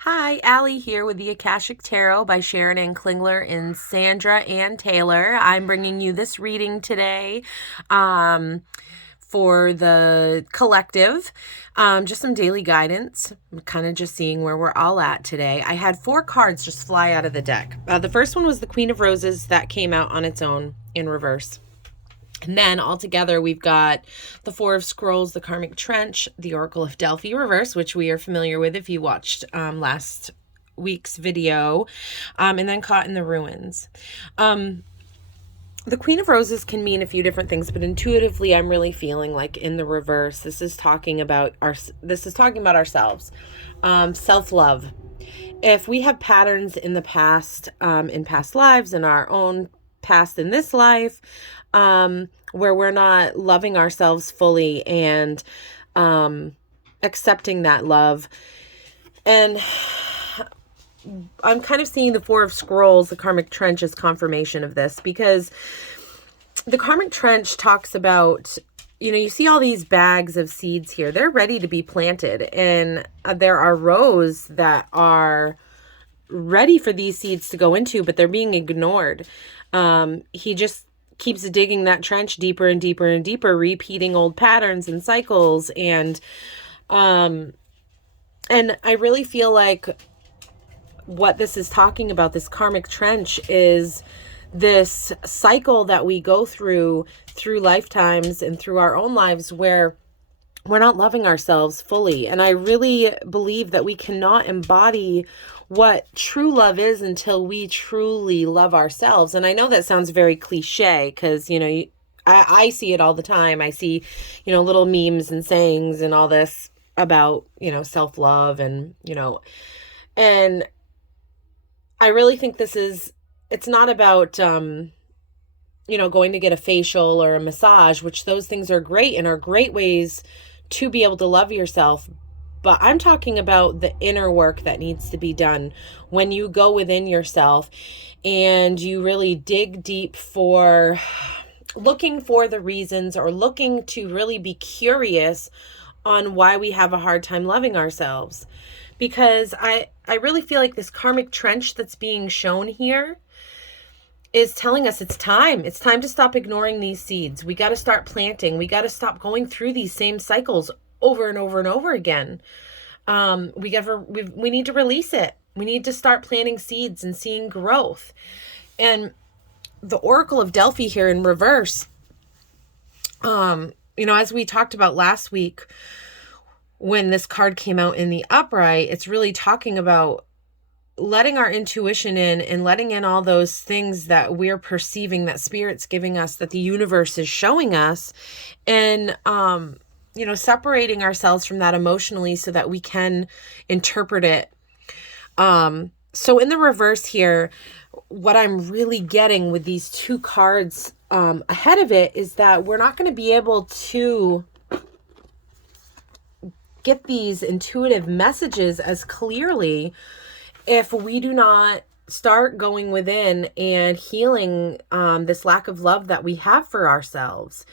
Hi, Allie here with the Akashic Tarot by Sharon and Klingler and Sandra and Taylor. I'm bringing you this reading today for the collective. Just some daily guidance. I'm kind of just seeing where we're all at today. I had 4 cards just fly out of the deck. The first one was the Queen of Roses that came out on its own in reverse. And then all together, we've got the Four of Scrolls, the Karmic Trench, the Oracle of Delphi reverse, which we are familiar with if you watched last week's video, and then Caught in the Ruins. The Queen of Roses can mean a few different things, but intuitively, I'm really feeling like in the reverse, this is talking about ourselves, self-love. If we have patterns in the past, in past lives, in our own past in this life, where we're not loving ourselves fully and accepting that love. And I'm kind of seeing the Four of Scrolls, the Karmic Trench, as confirmation of this, because the Karmic Trench talks about, you see all these bags of seeds here. They're ready to be planted, and there are rows that are ready for these seeds to go into, but they're being ignored. He just keeps digging that trench deeper and deeper and deeper, repeating old patterns and cycles. And I really feel like what this is talking about, this karmic trench, is this cycle that we go through lifetimes and through our own lives where we're not loving ourselves fully. And I really believe that we cannot embody what true love is until we truly love ourselves. And I know that sounds very cliche because, I see it all the time. I see, little memes and sayings and all this about, self-love and I really think it's not about, going to get a facial or a massage, which those things are great and are great ways to be able to love yourself. But I'm talking about the inner work that needs to be done when you go within yourself and you really dig deep for looking for the reasons, or looking to really be curious on why we have a hard time loving ourselves. Because I really feel like this karmic trench that's being shown here is telling us it's time. It's time to stop ignoring these seeds. We got to start planting. We got to stop going through these same cycles over and over and over again. We need to release it. We need to start planting seeds and seeing growth. And the Oracle of Delphi here in reverse, as we talked about last week, when this card came out in the upright, it's really talking about letting our intuition in and letting in all those things that we're perceiving, that spirit's giving us, that the universe is showing us, and separating ourselves from that emotionally so that we can interpret it. So in the reverse here, what I'm really getting with these 2 cards ahead of it is that we're not going to be able to get these intuitive messages as clearly if we do not start going within and healing this lack of love that we have for ourselves.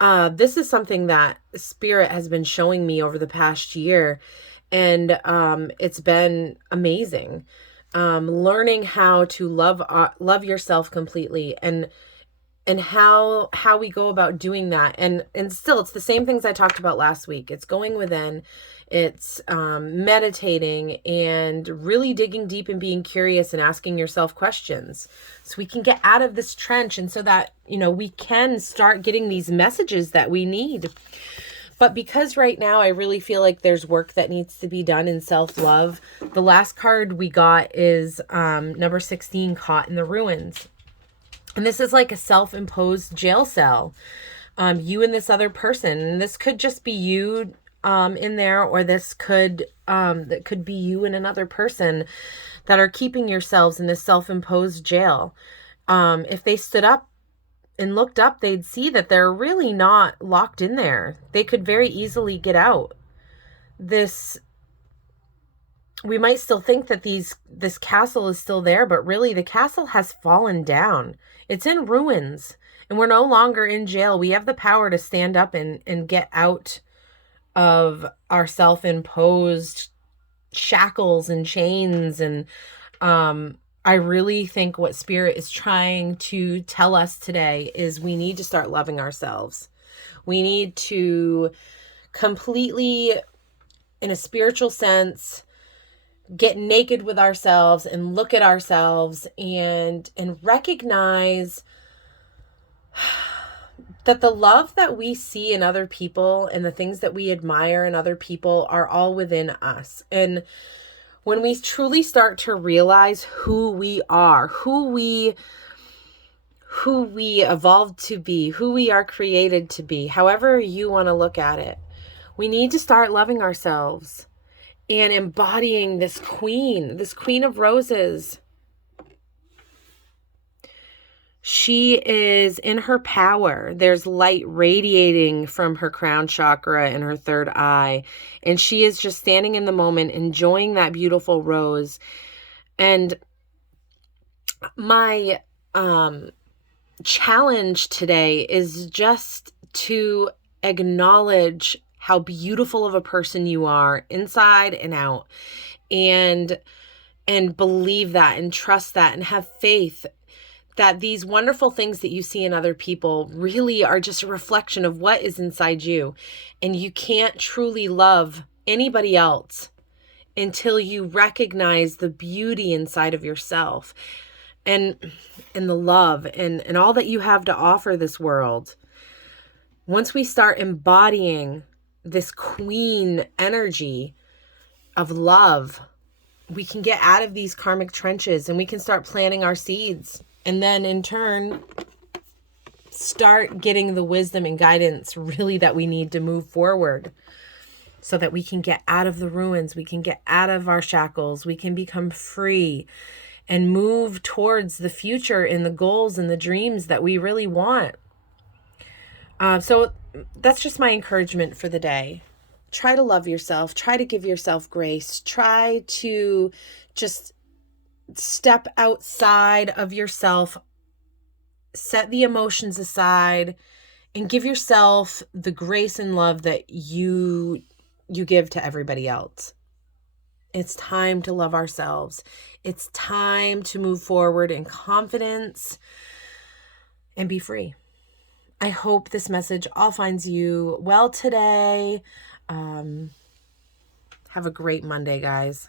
This is something that Spirit has been showing me over the past year, and it's been amazing. Learning how to love yourself completely, and how we go about doing that. And still, it's the same things I talked about last week. It's going within, it's meditating and really digging deep and being curious and asking yourself questions so we can get out of this trench, and so that, we can start getting these messages that we need. But because right now I really feel like there's work that needs to be done in self-love, the last card we got is number 16, Caught in the Ruins. And this is like a self-imposed jail cell. You and this other person. And this could just be you in there, or this could that could be you and another person that are keeping yourselves in this self-imposed jail. If they stood up and looked up, they'd see that they're really not locked in there. They could very easily get out. We might still think that this castle is still there, but really the castle has fallen down. It's in ruins, and we're no longer in jail. We have the power to stand up and get out of our self-imposed shackles and chains. And I really think what Spirit is trying to tell us today is we need to start loving ourselves. We need to completely, in a spiritual sense, get naked with ourselves and look at ourselves and recognize that the love that we see in other people and the things that we admire in other people are all within us. And when we truly start to realize who we are, who we evolved to be, who we are created to be, however you want to look at it, we need to start loving ourselves and embodying this queen of roses. She is in her power. There's light radiating from her crown chakra and her third eye. And she is just standing in the moment, enjoying that beautiful rose. And my challenge today is just to acknowledge how beautiful of a person you are inside and out, and believe that and trust that and have faith that these wonderful things that you see in other people really are just a reflection of what is inside you. And you can't truly love anybody else until you recognize the beauty inside of yourself and the love and all that you have to offer this world. Once we start embodying this queen energy of love, we can get out of these karmic trenches and we can start planting our seeds. And then in turn, start getting the wisdom and guidance really that we need to move forward so that we can get out of the ruins. We can get out of our shackles. We can become free and move towards the future and the goals and the dreams that we really want. So that's just my encouragement for the day. Try to love yourself. Try to give yourself grace. Try to just step outside of yourself, set the emotions aside, and give yourself the grace and love that you give to everybody else. It's time to love ourselves. It's time to move forward in confidence and be free. I hope this message all finds you well today. Have a great Monday, guys.